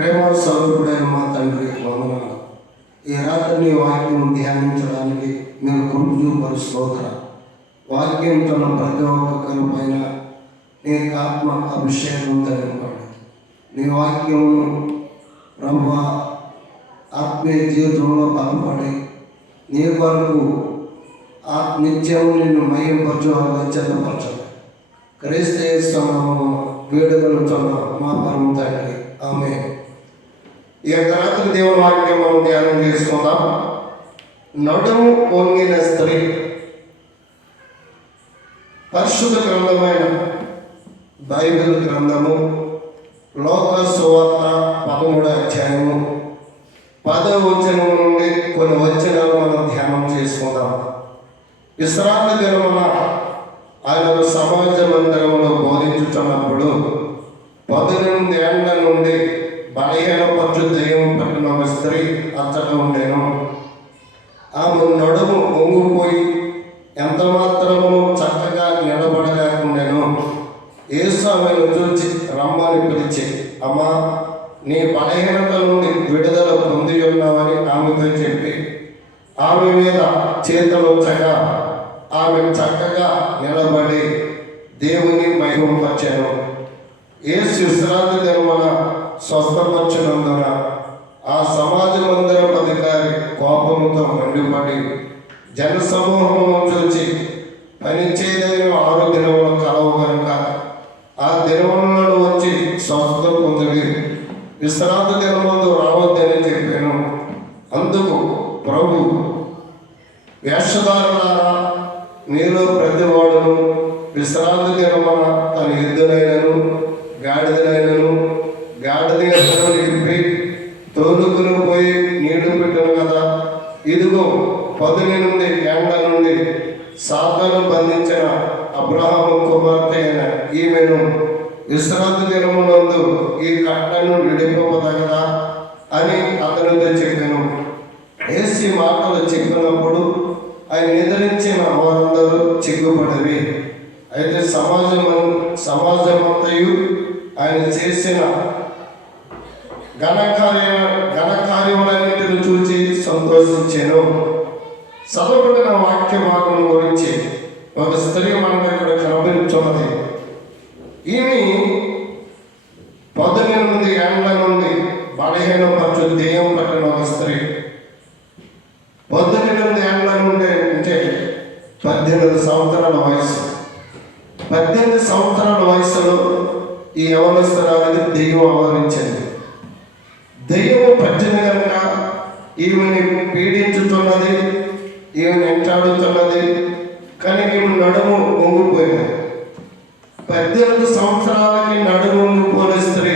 ప్రేమ స్వరూపుడైన మా తండ్రి వందనాలు. ఈ రాత్రి నీ వాక్యం ధ్యానించడానికి మీరు కృప చూపరు స్తోత్ర. వాక్యం తన ప్రతి ఒక్కరి పైన నీ ఆత్మ అభిషేకం తెలియపడు. నీ వాక్యము బ్రహ్మ ఆత్మీయ జీవితంలో బలపడి నీ కొరకు నిత్యం నిన్ను మయంపరచువారుగా చెందపరచాలి. క్రీస్తు యేసునామమున వేడుకొనుచున్నాము మా పరమ తండ్రి, ఆమేన్. ఈ యొక్క రాత్రి దేవుని వాక్యం మనం ధ్యానం చేసుకుందాం. నడుము వంగిన స్త్రీ. పరిశుద్ధ గ్రంథమైన బైబిల్ గ్రంథము లోక సువార్త 13వ అధ్యాయము 10వ వచనం నుండి కొన్ని వచనాలు మనం ధ్యానం చేసుకుందాం. విశ్రాంతి దినమున ఆయన సమాజ మందిరంలో బోధించుతున్నప్పుడు 18 ఏళ్ల నుండి బలహీనపరచు దెయ్యం పట్టిన ఒక స్త్రీ అచ్చట ఉండేను. ఆమె నడుము వంగిపోయి ఎంత మాత్రము చక్కగా నిలబడలేకుండాను. యేసు ఆమెను చూచి రమ్మని పిలిచి, అమ్మా, నీ బలహీనత నుండి విడుదల పొంది ఉన్నావని ఆమెతో చెప్పి ఆమె మీద చేతులుంచగా ఆమె చక్కగా నిలబడి దేవుని మహిమపరిచెను. యేసు విశ్రాంతి దినమున స్వస్థపరచినందున ఆ సమాజ మందిరం అధికారి కోపంతో మండిపడి జనసమూహమును చూచి, పనిచేయదగిన 6 దినములు కలవు కనుక ఆ దినములను వచ్చి స్వస్థత పొందిడి, విశ్రాంతి దినముందు రావద్దని చెప్పాను. అందుకు ప్రభు, వేషధారులారా, మీలో ప్రతివాడును విశ్రాంతి దినమున తన ఎద్దునైనను గాడిదనైనను గాడిద ఎద్దును నింపి తోలుకుని పోయి నీళ్లు పెట్టను కదా. ఇదిగో 18 ఏళ్ల నుండి సాతాను బంధించిన అబ్రహాము కుమార్తె అయిన ఈమెను విశ్రాంతి దినమునందు ఈ కట్టను విడిపోవదగదా అని అతనితో చెప్పాను. యేసు మాటలు చెప్పినప్పుడు ఆయన నిద్రించిన వారందరూ చిక్కుపడవి. అయితే సమాజమంతయు ఆయన చేసిన ఘనకార్యములన్నిటిని చూచి సంతోషించాను. చదవబడిన వాక్య భాగం గురించి ఒక స్త్రీ మనకు ఇక్కడ కనిపించున్నది. ఈమె 18 ఏళ్ల నుండి బలహీనపరచు దెయ్యం పట్టిన ఒక స్త్రీ. 18 ఏళ్ల నుండి అంటే 18 సంవత్సరాల వయసు. 18 సంవత్సరాల వయసులో ఈ యవనస్తురాలిని దెయ్యం ఆవరించింది. దెయ్యము పట్టిన కనుక ఈమెని పీడించుతున్నది, ఈమెను వెంటాడుతున్నది. కానీ ఈమె నడుము వంగిపోయింది. 18 సంవత్సరాలకి నడుము వంగిపోయిన స్త్రీ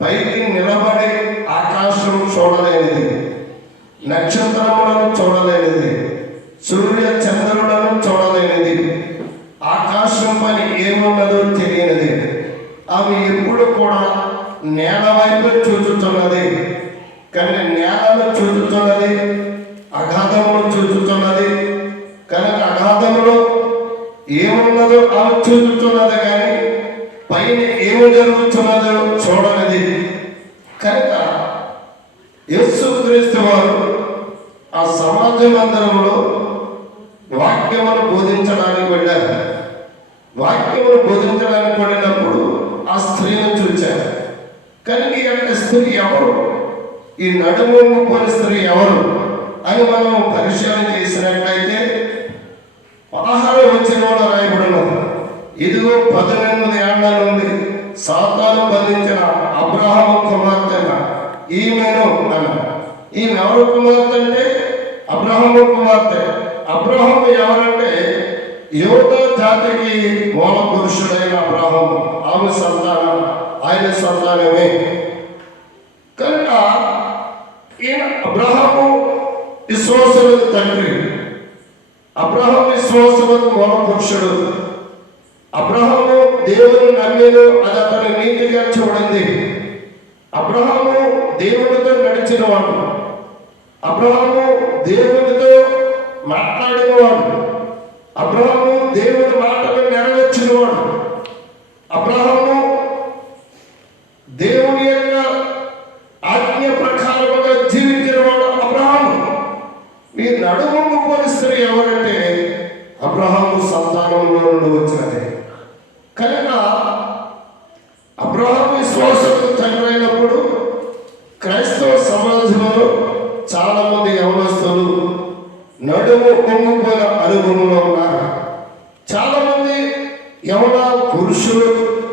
పైకి నిలబడి ఆకాశం చూడలేనిది, నక్షత్రములను చూడలేనిది, సూర్య చంద్రులను చూడలేనిది, ఆకాశం పని ఏమున్నదో తెలియనిది. ఆమె ఎప్పుడు కూడా నేల వైపు చూచుతున్నది. కానీ నేలను చూచుతున్నది, అగాధమును చూచుతున్నది. కనుక అగాధములో ఏమున్నదో ఆమె చూచుతున్నది, కానీ పైన ఏమి జరుగుతున్నదో చూడనిది. కనుక యేసుక్రీస్తు వారు ఆ సమాజ మందిరంలో వాక్యమును బోధించడానికి వెళ్ళారు. వాక్యమును బోధించడానికి వెళ్ళినప్పుడు ఆ స్త్రీని చూచారు. కానీ ఈ యొక్క స్త్రీ ఎవరు, ఈ నడుము వంగిపోయిన స్త్రీ ఎవరు అని మనం పరిశీలన చేసినట్లయితే 16వ వచనంలో రాయబడినది, ఇదిగో 18 ఏళ్ల నుండి సాతాను బంధించిన అబ్రహాము కుమార్తె ఈమెను అన్నారు. ఈమె ఎవరు కుమార్తె అంటే అబ్రహాము కుమార్తె. అబ్రహాము ఎవరంటే యోధ జాతికి మూల పురుషుడైన అబ్రహాము, ఆమె సంతానం, ఆయన సంతానమే. కనుక ఈయన అబ్రహాము విశ్వాసులకు తండ్రి, అబ్రహాము విశ్వాసులకు మూల పురుషుడు. అబ్రహాము దేవుని నమ్మిను, అది అతని నీతిగా చూడండి. అబ్రహాము దేవునితో నడిచినవాడు, అబ్రహాము దేవునితో మాట్లాడినవాడు, అబ్రహాము దేవుని మాటలు నెరవేర్చినవాడు, అబ్రహాము దేవుని యొక్క పొంగిపోయిన అనుభవంలో ఉన్నారు. చాలా మంది యవన పురుషులు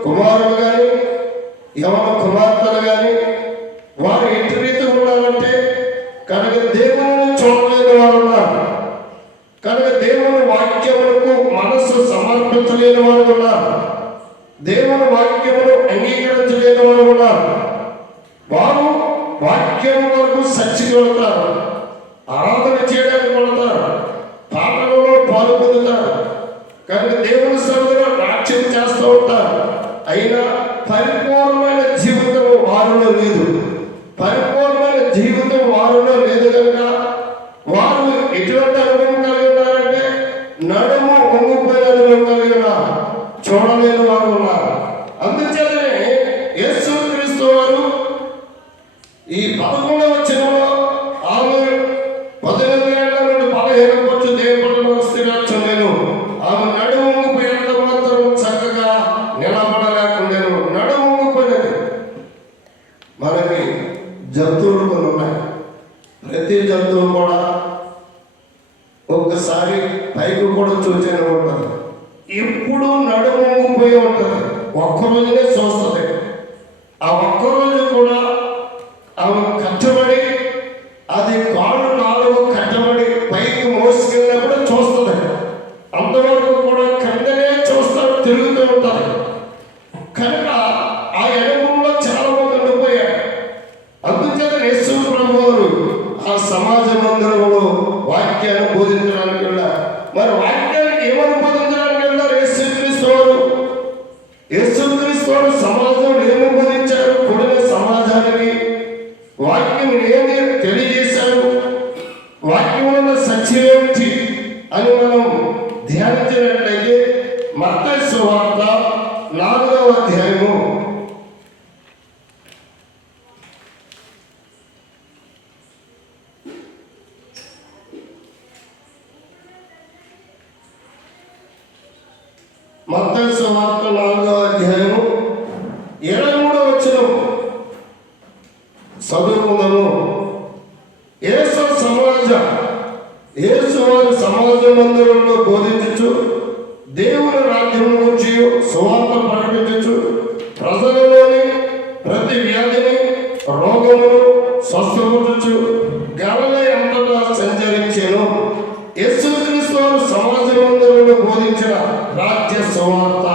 కుమారులు కానీ యవన కుమార్తెలు కానీ వారు ఎట్టి రీతి ఉన్నారంటే కనుక దేవుని చూడలేని వారు ఉన్నారు. కనుక దేవుని వాక్యములకు మనస్సు సమర్పించలేని వారు ఉన్నారు. దేవుని వాక్యమును అంగీకరించలేని వారు ఉన్నారు. వారు వాక్యం వరకు సచ్చికి వెళ్తారు, ఆరాధన చేయడానికి వెళ్తారు, పాటలలో పాలు పొందుతారు. కనుక దేవుని సన్నిధిలో నాట్యం చేస్తూ ఉంటారు. అయినా పరిపూర్ణమైన జీవితం వారిలో లేదు. పరిపూర్ణమైన జీవితం వారిలో లేదు కనుక వారు ఎటువంటి అనుభవం కలిగి ఉన్నారంటే నడుము వంగిపోయిన అనుభవం కలిగి ఉన్నారు, చూడలేని వారు ఉన్నారు. అందుచేతనే యేసుక్రీస్తు వారు ఈ 11వ వచనంలో ఆమె 18 ఏళ్ల నుండి 15 వచ్చి దేవుడు స్థిరచలేను. ఆమె నడుము వంగిపోయినంత మాత్రం చక్కగా నిలబడలేకుండాను. నడుము వంగిపోయినది. మనకి జంతువులు కొన్ని ఉన్నాయి. ప్రతి జంతువు కూడా ఒక్కసారి పైకి కూడా చూసేనే ఉంటుంది. ఎప్పుడు నడుము వంగిపోయి ఉంటుంది. ఒక్కరోజునే చూస్తుంది. ఆ ఒక్కరోజు కూడా ఆమె కట్టబడి అది కాళ్ళు 4 కట్టబడి పైకి మోసుకెళ్ళినప్పుడు చూస్తుంది. అంతవరకు కూడా కిందనే చూస్తాడు, తిరుగుతూ ఉంటుంది. కనుక ఆ అనుభవంలో చాలా మంది ఉండిపోయారు. అందుచేత యేసు ప్రభువారు ఆ సమాజ మందిరంలో వాక్యాన్ని బోధించడానికి వెళ్ళారు. మరి వాక్యానికి ఏమని బోధించడానికి వెళ్ళారు? యేసుక్రీస్తు వారు సమాజంలో ఏమి బోధించారు? కూడిన సమాజానికి వాక్యం ఏమి తెలియజేశారు? వాక్యంలో సత్యమేమిటి అని మనం ధ్యానించినట్లయితే మత్తయి సువార్త 4వ అధ్యాయము 23వ వచనం చదువుకుందాము. యేసు వారి సమాజ మందిరంలో బోధించుచు దేవుని రాజ్యం గురించి సువార్త ప్రకటించుచు ప్రజలలోని ప్రతి వ్యాధిని రోగమును స్వస్థపరచుచు గలిలయ అంతటా సంచరించెను. యేసుక్రీస్తు వారు సమాజ మందిరంలో బోధించిన రాజ్య సువార్త.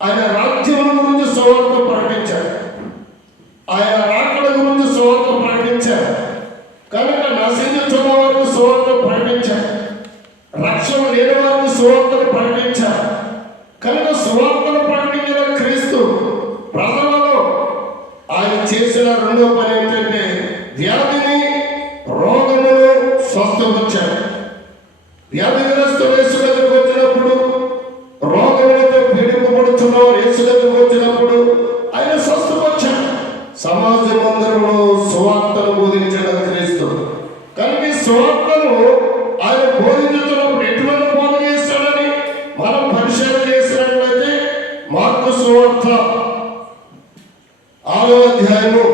ఆయన రాజ్యం గురించి సువార్త ప్రకటించారు. ఆయన రాకడ గురించి సువార్త ప్రకటించారు. కనుక నశించుచున్న వారికి సువార్త ప్రకటించారు. రక్షణ లేని వారికి సువార్తను ప్రకటించారు. కనుక సువార్తను ప్రకటించిన క్రీస్తు ప్రజలలో ఆయన చేసిన రెండో పని ఏంటంటే వ్యాధిని రోగమును స్వస్థపరిచారు. వ్యాధిగ్రస్తులు యేసు దగ్గరకు వచ్చినప్పుడు, రోగములతో పీడింపబడుతున్న యేసు దగ్గరకు వచ్చినప్పుడు ఆయన స్వస్థపరిచారు. సమాజ మందిరంలో సువార్తను బోధించిన క్రీస్తు. కనుక ఈ సువార్తను ఆయన బోధించుతున్నప్పుడు ఎటువంటి బోధ చేస్తాడని మనం పరిశీలన చేసినట్లయితే మార్కు సువార్త 6వ అధ్యాయము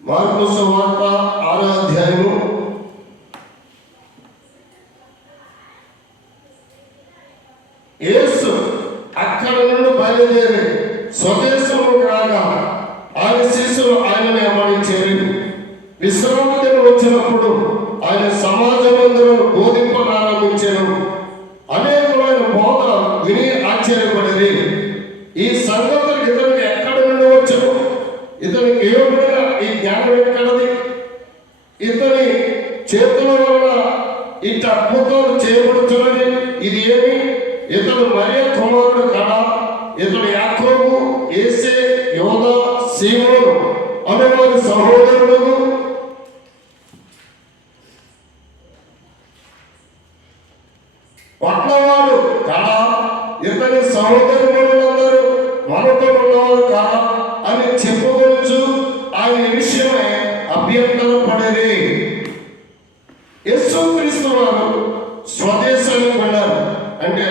6వ అధ్యాయము 1 యేసు అక్కడ నుండి బయలుదేరి స్వదేశము రాగా ఆయన శిష్యులు ఆయనను వెంబడించారు. విశ్రాంతి దినం వచ్చినప్పుడు ఆయన సమాజ మందిరం బోధింపనారంభించారు. అనేకమైన బోధ విని ఆశ్చర్యపడేది. ఈ సంగతులు ఇతనికి ఎక్కడి నుండి వచ్చారు? ఇతనికి ఏమైనా ఈ జ్ఞానం ఎక్కడది? ఇతని చేతుల వలన ఇంత అద్భుతాలు చేయబడుతున్నది ఇది ఏమి? ఇతడు మరియ కుమారుడు కాడా? ఇతడు యాకోబు, యేసే, యోదా, సీమోను అనేవారి సహోదరుడు పట్లవాడు కాడా? ఇతని సహోదరులందరూ మనతో ఉన్నవారు కాదా అని చెప్పుకోవచ్చు. ఆయన విషయమే అభ్యంతర పడేది. యేసుక్రీస్తు వారు స్వదేశానికి వెళ్ళారు. అంటే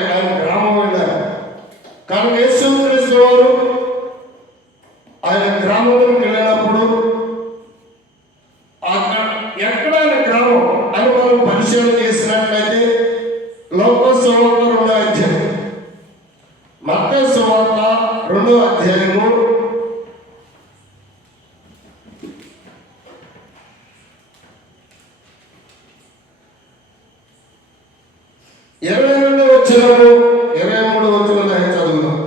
22వ వచనము 23వ వచనం చదువుదాం.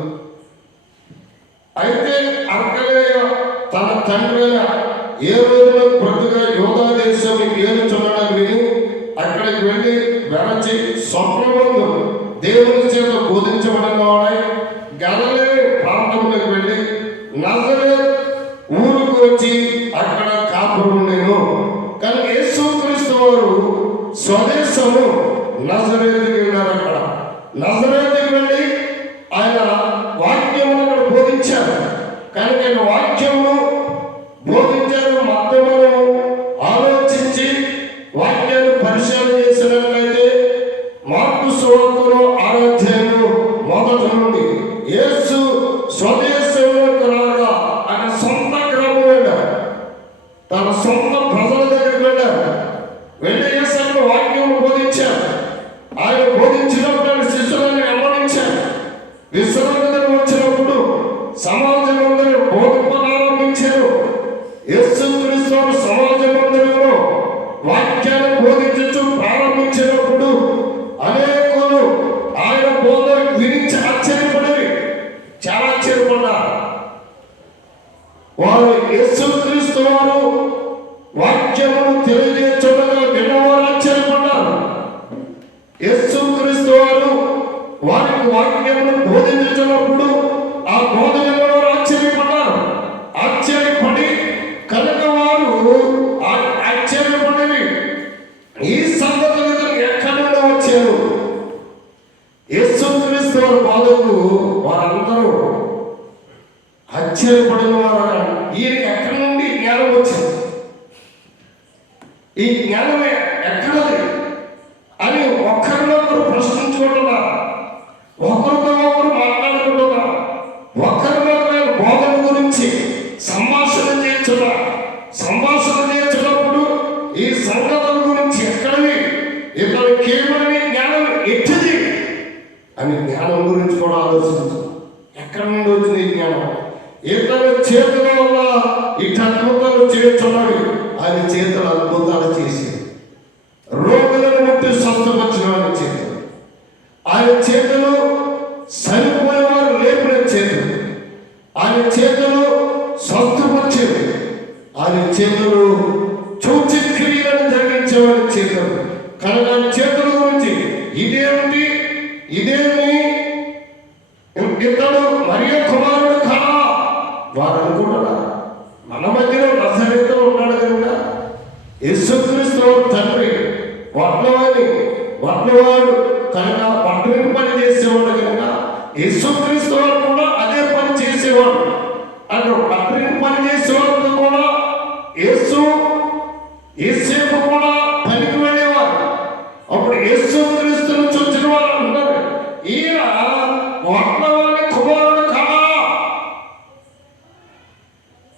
అయితే అర్కలేయ తన తండ్రి ఏ రోజున ప్రతిగా యోధా దేశం ఏలుచున్నాడని విని అక్కడికి వెళ్ళి వెరచి స్వప్నమందు దేవుని చేత బోధించబడిన వాడై గలిలయ ప్రాంతంలోకి వెళ్ళి నజరేతు ఊరుకు వచ్చి అక్కడ కాపురుండెను. కానీ యేసుక్రీస్తు వారు స్వదేశము నజరేతుకి వెళ్ళారు. అక్కడ నజరేతుకి వెళ్ళి ఆయన వాక్యమును అక్కడ బోధించారు. కానీ నేను వాక్యమును బోధించారు. మొత్తము ఆలోచించి వాక్యాన్ని పరిశీలన చేసినట్లయితే మార్కు సువార్తలో 6వ అధ్యాయము మొదటి నుండి యేసు స్వదేశంలోకి రాగా ఆయన సొంత గ్రామం వెళ్ళారు. తన సొంత ప్రజల దగ్గరికి వెళ్ళారు. వెళ్ళి యేసు వాక్యం బోధించారు. ఆయన బోధించినప్పుడు శిష్యులను వెంబడించారు. విశ్రాంతి వచ్చినప్పుడు సమాజ మందిరం బోధింప ప్రారంభించారు. యేసుక్రీస్తు సమాజ మందిరంలో వాక్యాన్ని బోధించు ప్రారంభించినప్పుడు అనేకులు ఆయన బోధ విరించి ఆశ్చర్యపడి చాలా ఆశ్చర్యపడ్డారు. వారు యేసుక్రీస్తు వారు వాక్యమును తెలియజేస్తుండగా విన్నవారు ఆశ్చర్యపడ్డారు. యేసుక్రీస్తు వారు వారికి వాక్యమును బోధించినప్పుడు ఆ బోధన వారు ఆశ్చర్యపడ్డారు. ఆశ్చర్యపడి కనుక వారు ఆశ్చర్యపడి ఈ సంగతులు ఎక్కడి నుండి వచ్చారు? యేసుక్రీస్తు వారి బోధకు వారందరూ ఆశ్చర్యపడిన వారు. ఈయనకి ఎక్కడి నుండి జ్ఞానం వచ్చింది? ఈ జ్ఞానమే ఎక్కడది అని ఒకరినొకరు ప్రశ్నించుకుంటున్నారు. ఒకరితో ఒకరు మాట్లాడుకుంటున్నారు. ఒకరినొకరు బోధన గురించి సంభాషణ చేస్తున్నారు. సంభాషణ చేసినప్పుడు ఈ సంగతుల గురించి ఎక్కడవి, ఇతను కేవలం జ్ఞానం ఎట్టిది అని జ్ఞానం గురించి కూడా ఆలోచించారు. ఎక్కడి నుండి వచ్చింది ఈ జ్ఞానం? ఇతని చేతుల వల్ల ఇటు అద్భుతాలు చేస్తున్నాడు. ఆయన చేతులు అద్భుతాలు చేసి రోగులను ముట్టి స్వస్థపరిచిన వారి చేతులు, ఆయన చేతులు చనిపోయిన వారు లేపిన చేతులు, ఆయన చేతులు స్వస్థపరిచేది, ఆయన చేతులు సూచక్రియలను జరిగించేవారి చేతులు. కనుక చేతుల గురించి ఇదేమిటి, ఇదేమి ఇతడు మరియ కుమారుడు కాదా వారు అనుకుంటున్నారు. మన మధ్యలో నజరేతు ఉన్నాడు కనుక యేసుక్రీస్తు తండ్రి వడ్లవాడు కనుక వడ్డని పని చేసేవాడు కనుక యేసుక్రీస్తు వారు కూడా అదే పని చేసేవాడు. అటు వడ్డని పని చేసేవాడు కూడా యేసేపు కూడా పనికి వెళ్ళేవారు. అప్పుడు యేసుక్రీస్తును చూసిన వారు అంటారు, ఈయన వడ్లవాడి కుమారుడు కాదా?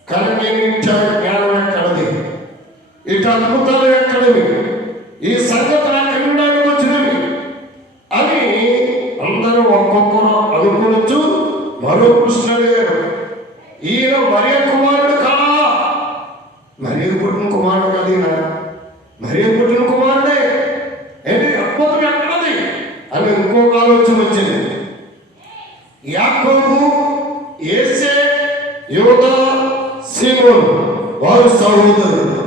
కనుక జ్ఞానం ఎక్కడది? ఇటు అద్భుతాలు ఎక్కడవి? ఈ సంగతులు ఎక్కడి నుండి వచ్చినవి అని అందరూ ఒక్కొక్కరు అనుకోవచ్చు. మరో కృష్ణ అడిగారు, ఈయన మరియ కుమారుడు కాదా? మరియ పుట్టిన కుమారుడు కదా, మరియ పుట్టిన కుమారుడే, ఏంటి అద్భుతం ఎక్కడది అని ఇంకొక ఆలోచన వచ్చింది. యాకోబు, యేసే, యోధా, సీమోను వారు సహోదరులు.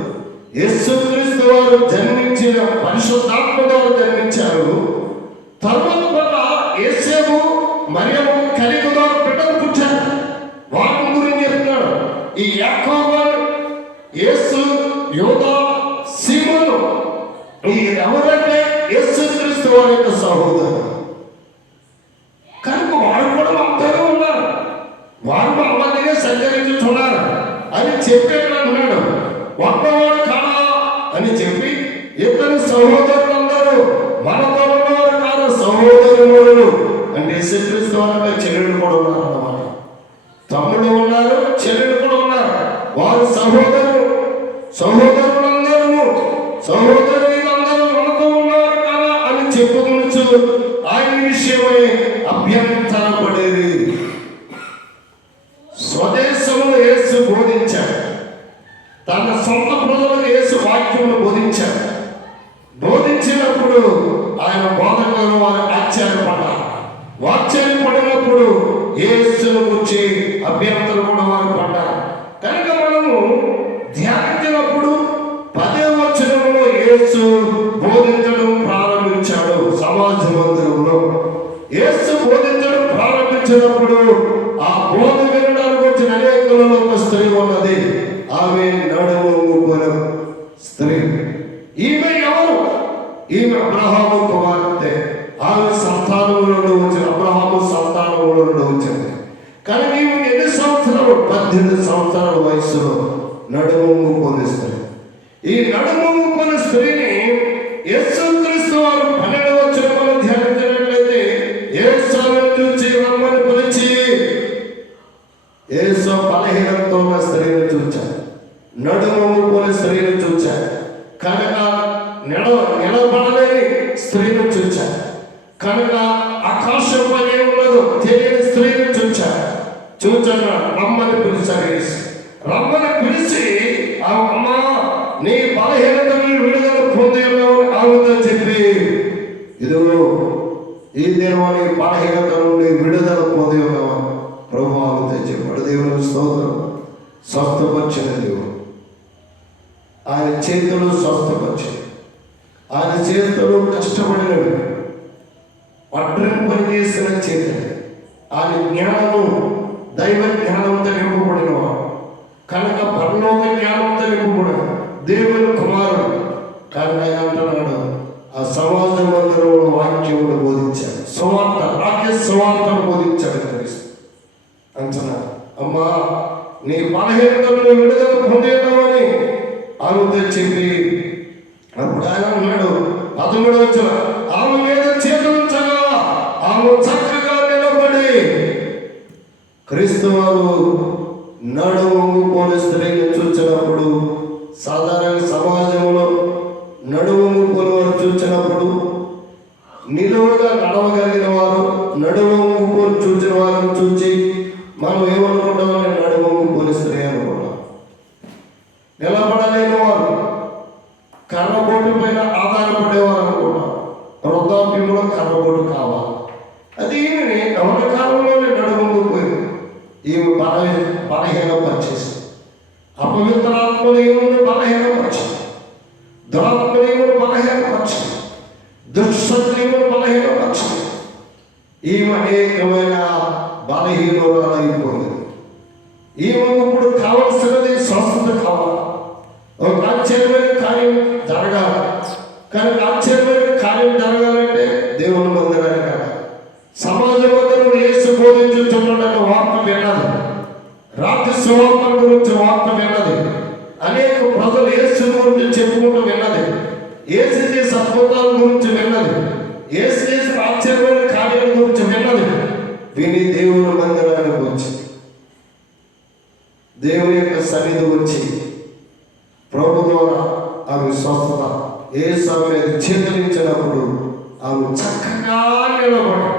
యేసుక్రీస్తు వారు జన్మించిన పరిశుద్ధాత్మ వారు జన్మించారు. తర్వాత యేసేపు మరియమ్మ కలిగి వారు బిడ్డలు పుట్టారు. వారి గురించి చెప్తున్నాడు. ఈ యాకోబు, యేసు, యోధా, సీమోను ఈ ఎవరంటే యేసుక్రీస్తు వారి యొక్క సహోదరులు. కనుక వారు కూడా అందరూ ఉన్నారు. వారు మా మధ్యనే సంచరించుతున్నారు అని చెప్పేలా ఉన్నాడు. ఒక్కవాడు కాదా అని చెప్పి ఇద్దరు సహోదరులందరూ మనతో ఉన్నవారు కాదు, సహోదరులు అంటే యేసుక్రీస్తు వారంటే చెల్లెళ్ళు కూడా ఉన్నారు అన్నమాట. తమ్ముడు ఉన్నారు, చెల్లెళ్ళు కూడా ఉన్నారు. వారు సహోదరులందరూ సహోదరులందరూ మనతో ఉన్నారు కదా అని చెప్పుకొనొచ్చు. ఆయన విషయమై అభ్యంతరపడేది. స్వదేశంలో యేసు బోధించాడు. తన సొంత ప్రజలకు యేసు వాక్యమును బోధించాడు. బోధించినప్పుడు ఆయన బోధకులను వారికి ఆశ్చర్యపడినప్పుడు యేసును గురించి అభ్యంతరం కూడా వారు పడ్డారు. కనుక మనము ధ్యానించినప్పుడు 10వ వచనంలో యేసు బోధించడం ప్రారంభించాడు. సమాజ మందిరంలో యేసు బోధించడం ప్రారంభించినప్పుడు ఆ బోధ వినడానికి వచ్చిన అనేకులలో ఒక స్త్రీ ఉన్నది. ఆమె నడుము ఊపిన స్త్రీ. ఈమె ఎవరు? ఈమె అబ్రహాము కుమార్తె. ఆమె సంతానములో వచ్చిన అబ్రహాము సంతానములో వచ్చింది. కానీ ఈమె ఎన్ని సంవత్సరాలు? 18 సంవత్సరాల వయసులో నడుము పొందిస్తారు. ఈ నడుము పొందిన స్త్రీని యేసుక్రీస్తు వారు 12వ వచనంలో ధ్యానించినట్లయితే యేసును చూచి రమ్మని పిలిచి, యేసు బలహీనంతో ఉన్న స్త్రీని చూచారు, నడుము పొందిన స్త్రీని చూచారు, కనుక నిలబడలేని స్త్రీని చూచారు, కనుక ఆకాశం పని ఉండదు తెలియని స్త్రీని చూచారు. చూచగా రమ్మని పిలిచారు. యేసు రమ్మని పిలిచి, అమ్మా నీ బలహీనతను విడుదల పొంది ఉన్నావు ఆమెతో చెప్పి, ఇదిగో ఈ దినమా నీ బలహీనత నుండి విడుదల పొంది ఉన్నావు ప్రభు ఆమెతో చెప్పాడు. దేవుని స్తోత్రం. స్వస్థపరిచిన దేవుడు, ఆయన చేతులు స్వస్థపరిచాడు. ఆయన చేతులు కష్టపడినవి, పట్టణం పనిచేసిన చేతులు. ఆయన జ్ఞానము దైవ జ్ఞానంతో నింపబడినవాడు, కనుక పరలోక జ్ఞానంతో నింపబడి దేవుని కుమారుడు. కానీ ఆయన అంటున్నాడు, ఆ సమాజ మందిరంలో వాక్యములు బోధించాడు, సువార్త వాక్య సువార్తను బోధించాడు క్రీస్తు. అంటున్నాడు, అమ్మా నీ బలహీనతను విడుదల పొందేదామని ఆమెతో చెప్పి, అప్పుడు ఆయన అన్నాడు 13వ వచనం, ఆమె మీద చేతులుంచగా ఆమె చక్కగా నిలబడి. క్రీస్తు వారు నడుము పోని స్త్రీని చూచినప్పుడు, సాధారణ సమాజంలో నడుము పోని వారు చూచినప్పుడు, నిలువుగా నడవగలిగిన వారు నడుము పోని చూచిన వారిని చూచి మనం ఏమనుకుంటామని నడుము పోని స్త్రీ అనుకుంటాం. నిలబడలేని వారు, కర్రబోటు పైన ఆధారపడేవారు అనుకుంటాం. వృద్ధాప్యంలో కర్రబోటు కావాలి. అది ఈమె ఎవరి కాలంలోనే నడుము పోయింది. ఈమె బలహీనపరిచేసి, అపవిత్రాత్మలు ఏముంది బలహీనపరిచింది, దురాత్మలు ఏముంది బలహీనపరిచింది, దుష్టశక్తులు ఏముంది బలహీనపరిచింది. ఈమె అనేకమైన బలహీనతలు అయిపోయింది. ఈమె ఇప్పుడు కావలసినది స్వస్థత కావాలి, ఒక ఆశ్చర్యమైన కార్యం జరగాలి. కానీ ఆశ్చర్యమైన కార్యం జరగాలంటే దేవుని మందిరాన్ని కాదు, సమాజ మందిరంలో యేసు బోధించుచున్నాడన్న వార్త విన్నది, రాత్రి సువార్తల గురించి వార్త విన్నది, అనేక ప్రజలు యేసు గురించి చెప్పుకుంటూ విన్నది, యేసు చేసే అద్భుతాల గురించి విన్నది, యేసు చేసే ఆశ్చర్యమైన కార్యాల గురించి విన్నది. విని దేవుని మందిరానికి వచ్చి దేవుని యొక్క సన్నిధి వచ్చి ప్రభు ద్వారా ఆమె స్వస్థత యేసు ఆమె చేతులించినప్పుడు ఆమె చక్కగా నిలబడి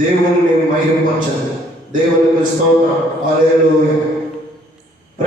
దేవుని మహిమపరచండి. దేవునికి స్తోత్రం. హల్లెలూయా.